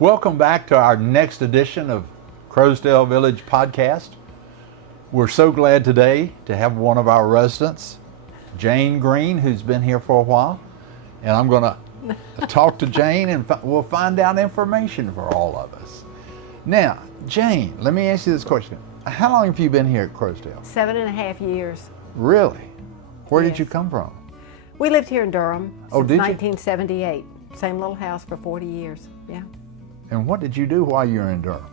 Welcome back to our next edition of Crowsdale Village Podcast. We're so glad today to have one of our residents, Jane Green, who's been here for a while. And I'm going to talk to Jane and we'll find out information for all of us. Now, Jane, let me ask you this question. How long have you been here at Crowsdale? 7.5 years. Really? Where Yes. did you come from? We lived here in Durham since Oh, did you? 1978. Same little house for 40 years, yeah. And what did you do while you were in Durham?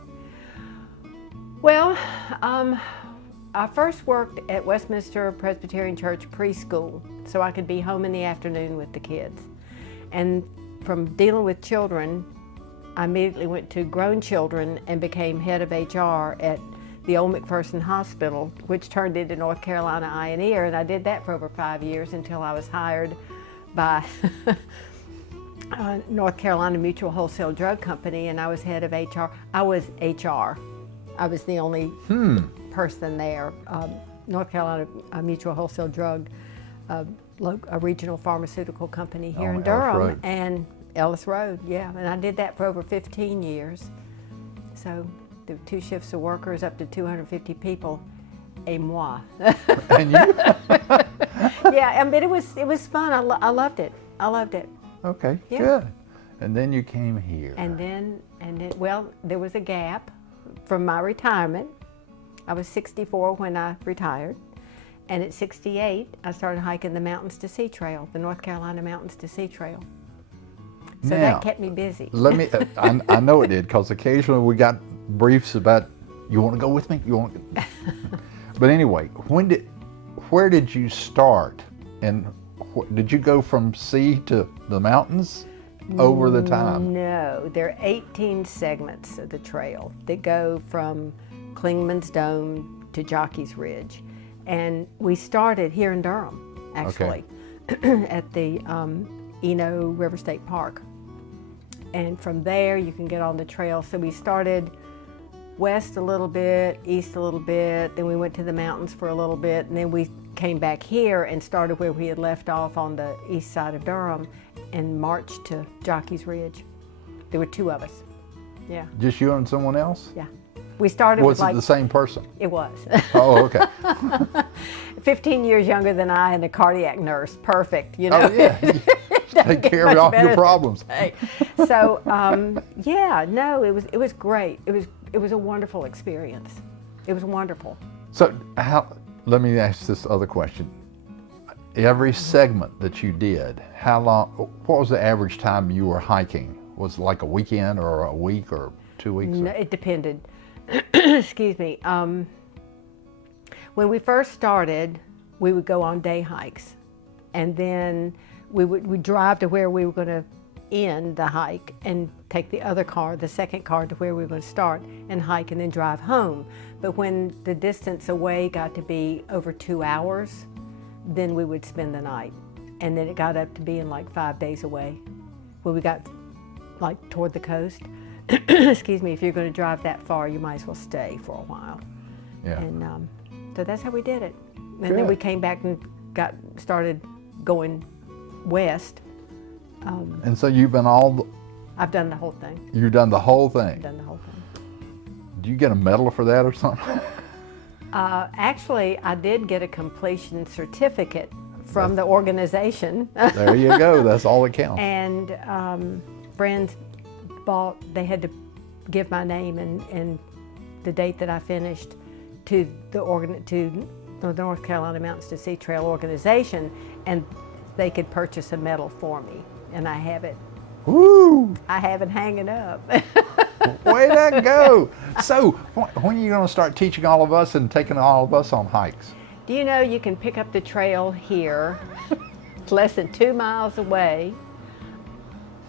Well, I first worked at Westminster Presbyterian Church preschool so I could be home in the afternoon with the kids. And from dealing with children, I immediately went to grown children and became head of HR at the old McPherson Hospital, which turned into North Carolina Eye and Ear, and I did that for over 5 years until I was hired by North Carolina Mutual Wholesale Drug Company, and I was head of HR. I was HR. I was the only person there. North Carolina Mutual Wholesale Drug, a regional pharmaceutical company here in Durham, and Ellis Road, yeah. And I did that for over 15 years. So there were 2 shifts of workers, up to 250 people, et moi. And you? Yeah, I mean, it was fun. I loved it. I loved it. Okay, Yeah. good. And then you came here. And then, well, there was a gap from my retirement. I was 64 when I retired. And at 68, I started hiking the Mountains to Sea Trail, the North Carolina Mountains to Sea Trail. So Now, that kept me busy. Let me, I know it did, because occasionally we got briefs about, you want to go with me? You want to? But anyway, where did you start? And did you go from sea to the mountains over the time? No, there are 18 segments of the trail that go from Clingman's Dome to Jockey's Ridge. And we started here in Durham, actually, at the Eno River State Park. And from there you can get on the trail. So we started west a little bit, east a little bit, then we went to the mountains for a little bit, and then we came back here and started where we had left off on the east side of Durham and marched to Jockey's Ridge. There were 2 of us, yeah. Just you and someone else? Yeah. We started Was with it the same person? It was. Oh, okay. 15 years younger than I and a cardiac nurse, perfect, you know. Oh, yeah. Take care of all your problems. So, yeah, no, it was great. It was a wonderful experience. It was wonderful. So let me ask this other question. Every segment that you did, how long, what was the average time you were hiking? Was it like a weekend or a week or 2 weeks? No, it depended. Excuse me. When we first started, we would go on day hikes, and then we'd drive to where we were going to end the hike and take the other car, the second car, to where we were going to start and hike and then drive home. But when the distance away got to be over 2 hours, then we would spend the night. And then it got up to being like 5 days away. When we got like toward the coast, excuse me, if you're going to drive that far, you might as well stay for a while. Yeah. And so that's how we did it. And Good. then we came back and started going west. And so you've been I've done the whole thing. you've done the whole I've thing. done the whole thing. Do you get a medal for that or something? Actually, I did get a completion certificate from the organization. There you go. That's all that counts. And friends they had to give my name and the date that I finished to the North Carolina Mountains to Sea Trail organization, and they could purchase a medal for me, and I have it. Woo! I have it hanging up. Way to go! So, when are you going to start teaching all of us and taking all of us on hikes? Do you know you can pick up the trail here? It's less than 2 miles away.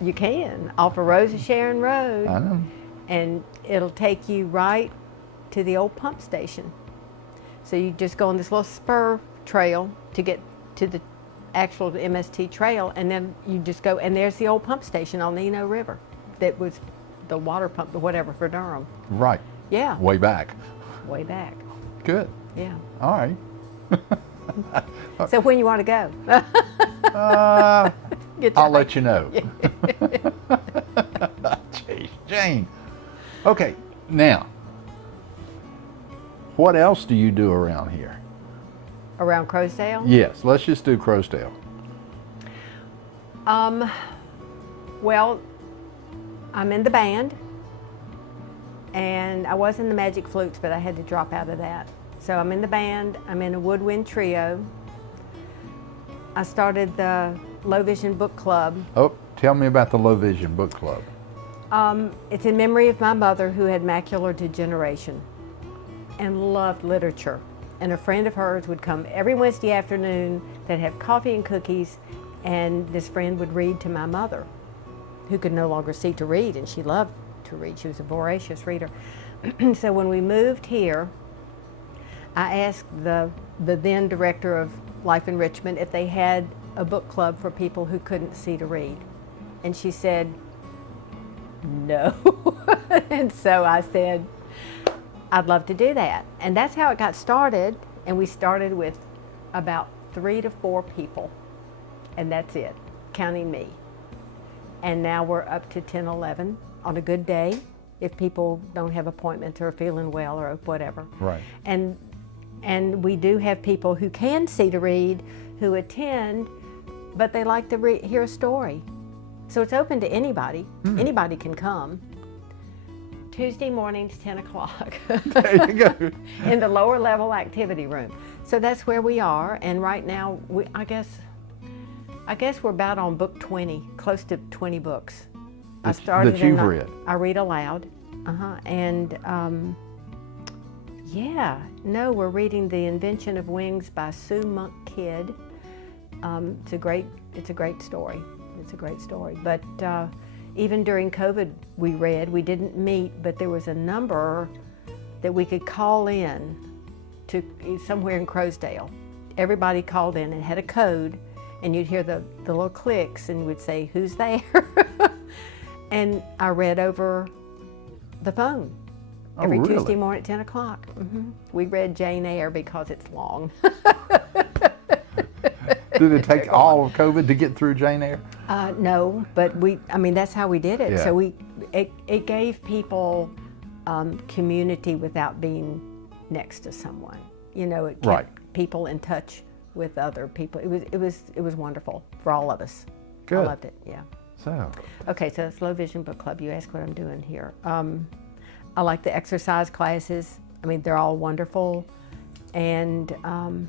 You can, off of Wondershare Road. I know. And it'll take you right to the old pump station. So you just go on this little spur trail to get to the actual MST trail, and then you just go, and there's the old pump station on the Eno River that was the water pump or whatever for Durham. Right. Yeah. Way back. Way back. Good. Yeah. All right. So when you want to go? I'll let you know. Jeez, Jane. Okay, now, what else do you do around here? Around Crowsdale? Yes, let's just do Crowsdale. Well, I'm in the band, and I was in the Magic Flutes, but I had to drop out of that. So I'm in the band, I'm in a woodwind trio. I started the Low Vision Book Club. Oh, tell me about the Low Vision Book Club. It's in memory of my mother, who had macular degeneration and loved literature. And a friend of hers would come every Wednesday afternoon. They'd have coffee and cookies, and this friend would read to my mother, who could no longer see to read, and she loved to read. She was a voracious reader. So when we moved here, I asked the then director of Life Enrichment if they had a book club for people who couldn't see to read. And she said, no. And so I said, I'd love to do that. And that's how it got started. And we started with about 3 to 4 people. And that's it, counting me. And now we're up to 10, 11 on a good day, if people don't have appointments or are feeling well or whatever. Right. And we do have people who can see to read who attend, but they like to hear a story. So it's open to anybody. Anybody can come. Tuesday mornings, 10 o'clock. There you go. In the lower level activity room. So that's where we are. And right now, I guess we're about on book 20, close to 20 books. That you've read. I read aloud. And yeah, no, we're reading The Invention of Wings by Sue Monk Kidd. It's a great story. It's a great story. But even during COVID, we didn't meet, but there was a number that we could call in to somewhere in Crowsdale. Everybody called in and had a code, and you'd hear the little clicks, and we'd say, who's there? And I read over the phone every really? Tuesday morning at 10 o'clock. We read Jane Eyre because it's long. Did it take all of COVID to get through Jane Eyre? No, but that's how we did it. Yeah. So it gave people community without being next to someone. You know, it kept people in touch with other people. It was wonderful for all of us. Good. I loved it. Yeah. So. Okay, so it's Low Vision Book Club. You asked what I'm doing here. I like the exercise classes. They're all wonderful, and I'm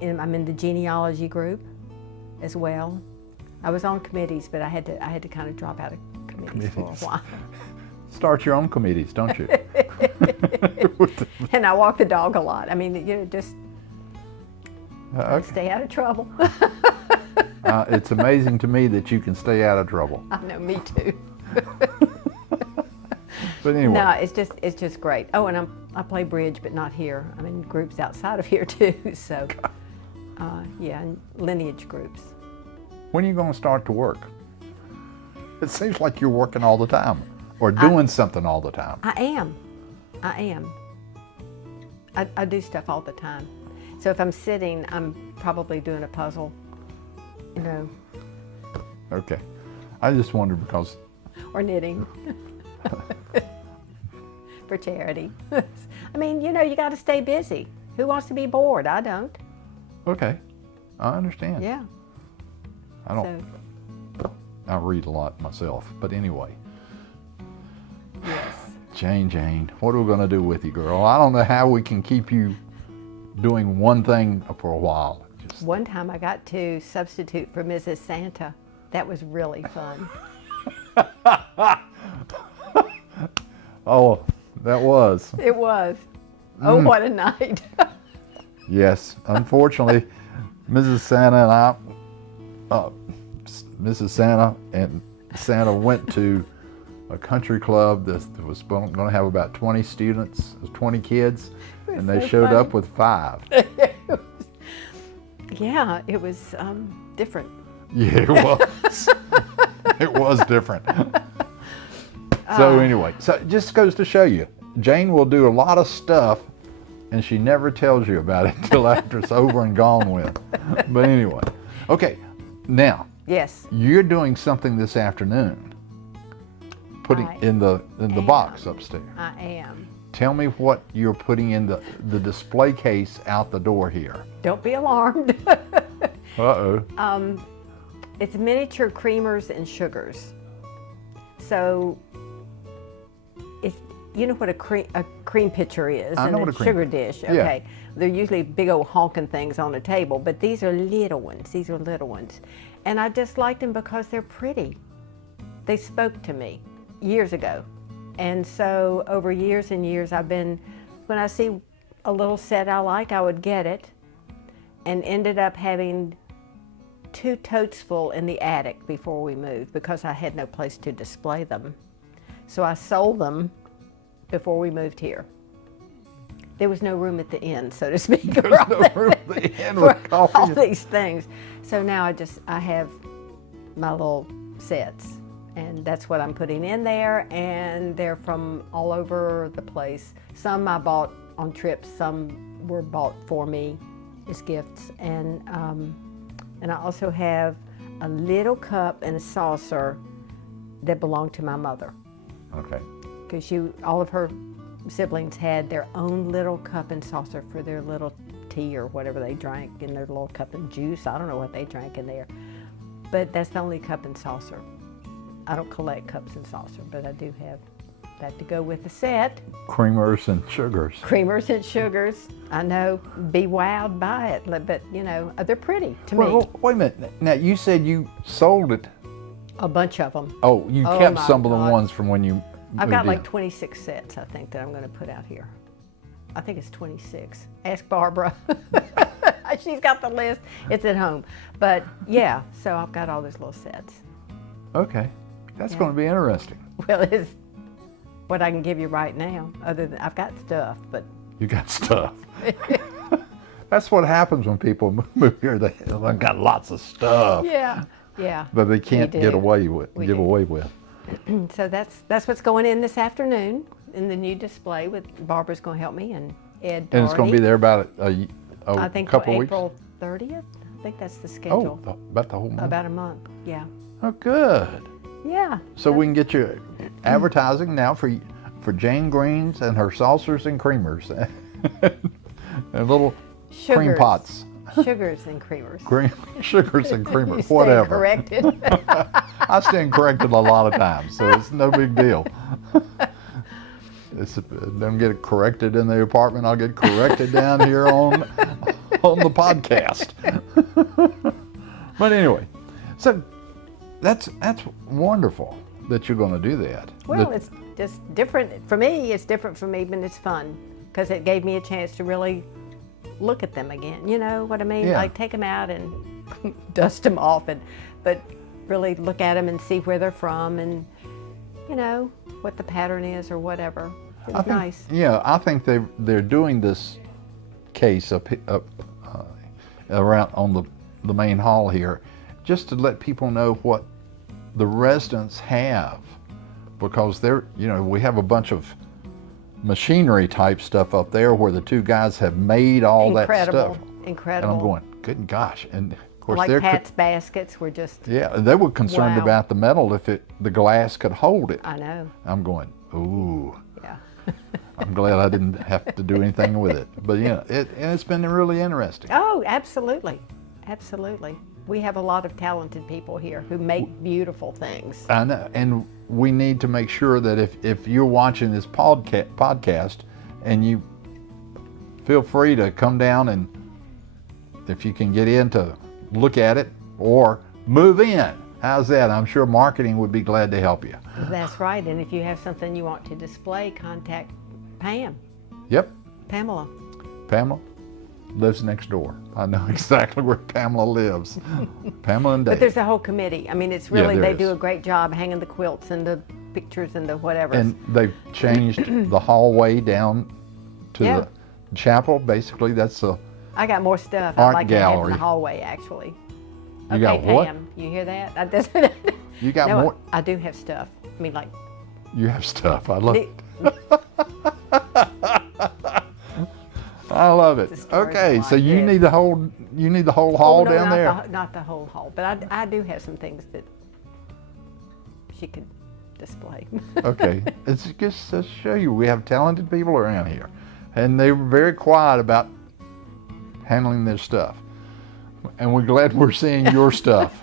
in the genealogy group as well. I was on committees, but I had to kind of drop out of committees for a while. Start your own committees, don't you? And I walk the dog a lot. Just Okay. stay out of trouble. It's amazing to me that you can stay out of trouble. I know, me too. But anyway. No, it's just great. Oh, and I play bridge, but not here. I'm in groups outside of here too. So, yeah, and lineage groups. When are you going to start to work? It seems like you're working all the time, or doing something all the time. I am. I do stuff all the time. So if I'm sitting, I'm probably doing a puzzle. Okay. I just wondered because. Or knitting. For charity. You got to stay busy. Who wants to be bored? I don't. Okay. I understand. Yeah. I don't. I read a lot myself, but anyway. Yes. Jane, what are we going to do with you, girl? I don't know how we can keep you doing one thing for a while. One time I got to substitute for Mrs. Santa. That was really fun. Oh, that was. It was. Oh, what a night. Yes, unfortunately, Mrs. Santa and Santa went to a country club that was going to have about 20 students, 20 kids, and they showed up with 5. Yeah, it was different. Yeah, it was. It was different. So anyway, so it just goes to show you, Jane will do a lot of stuff and she never tells you about it until after it's over and gone with. But anyway, okay, now. Yes. You're doing something this afternoon. putting in the box upstairs. I am. Tell me what you're putting in the display case out the door here. Don't be alarmed. Uh-oh. It's miniature creamers and sugars. So, you know what a cream pitcher is, I know and what a cream sugar dish. Yeah. Okay, they're usually big old honking things on a table, but these are little ones. These are little ones, and I just liked them because they're pretty. They spoke to me years ago, and so over years and years, when I see a little set I like, I would get it, and ended up having 2 totes full in the attic before we moved because I had no place to display them. So I sold them before we moved here. There was no room at the end, so to speak. There's no room at the end for with coffee. all these things. So now I have my little sets, and that's what I'm putting in there, and they're from all over the place. Some I bought on trips, some were bought for me as gifts, and I also have a little cup and a saucer that belonged to my mother. Okay. Because all of her siblings had their own little cup and saucer for their little tea or whatever they drank in their little cup and juice. I don't know what they drank in there. But that's the only cup and saucer. I don't collect cups and saucer, but I do have that to go with the set. Creamers and sugars. Creamers and sugars. I know, be wowed by it, but you know, they're pretty to me. Well, wait a minute. Now, you said you sold it. A bunch of them. Oh, you kept my some of the God. ones from when you I've got moved like in. 26 sets, I think, that I'm going to put out here. I think it's 26. Ask Barbara. She's got the list. It's at home. But yeah, so I've got all these little sets. Okay. That's Yeah. going to be interesting. Well, it's what I can give you right now. Other than I've got stuff, but You got stuff. That's what happens when people move here. They've got lots of stuff. yeah. But they can't do. get away with, We give do. away with. So that's what's going in this afternoon in the new display. With Barbara's going to help me, and Ed. And it's going to be Doherty. there about I think couple till weeks? April 30th. I think that's the Oh, schedule. about the whole month? About a month. Yeah. Oh, good. Yeah. So we can get you advertising now for Jane Green's and her saucers and creamers. And little cream Sugars. pots. Sugars and creamers. Sugars and You creamers, stand whatever. corrected. I stand corrected a lot of times, so it's no big deal. Don't get it corrected in the apartment. I'll get corrected down here on the podcast. But anyway, so that's wonderful that you're going to do that. Well, it's just different. For me, it's different for me, but it's fun because it gave me a chance to really look at them again. You know what I mean? Yeah. Like take them out and dust them off, but really look at them and see where they're from and, you know, what the pattern is or whatever. It's nice. Yeah, I think they're doing this case up around on the main hall here, just to let people know what the residents have, because we have a bunch of machinery type stuff up there where the two guys have made all that stuff. Incredible. And I'm going, good gosh. And of course Like Pat's baskets were just, yeah, they were concerned Wow. about the metal if the glass could hold it. I know, I'm going, ooh. yeah. I'm glad I didn't have to do anything with it. But yeah, it's been really interesting. Oh, absolutely. Absolutely. We have a lot of talented people here who make beautiful things. I know, and we need to make sure that if you're watching this podcast and you feel free to come down and if you can get in to look at it or move in. How's that? I'm sure marketing would be glad to help you. That's right. And if you have something you want to display, contact Pam. Yep, Pamela. Pamela lives next door. I know exactly where Pamela lives. Pamela and Dave. But there's a whole committee. I mean, it's really, there they do is. a great job hanging the quilts and the pictures and the whatever. And they've changed the hallway down to Yeah. the chapel. Basically, that's a I got more stuff Art I'd like to have in gallery. the hallway, actually. You got what? Pam, you hear that? You got No, more. I do have stuff. I mean, like, You have stuff. I love the- it. I love it. It's a story Okay, of so life, you yes. need the whole hall Oh, no, down not there. not the whole hall, but I do have some things that she could display. Okay, it's just to show you we have talented people around here, and they're very quiet about handling their stuff, and we're glad we're seeing your stuff.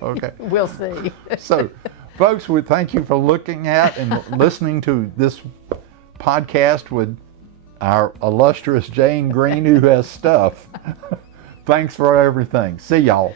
Okay, We'll see. so folks, we thank you for looking at and listening to this podcast with our illustrious Jane Green, who has stuff. Thanks for everything. See y'all.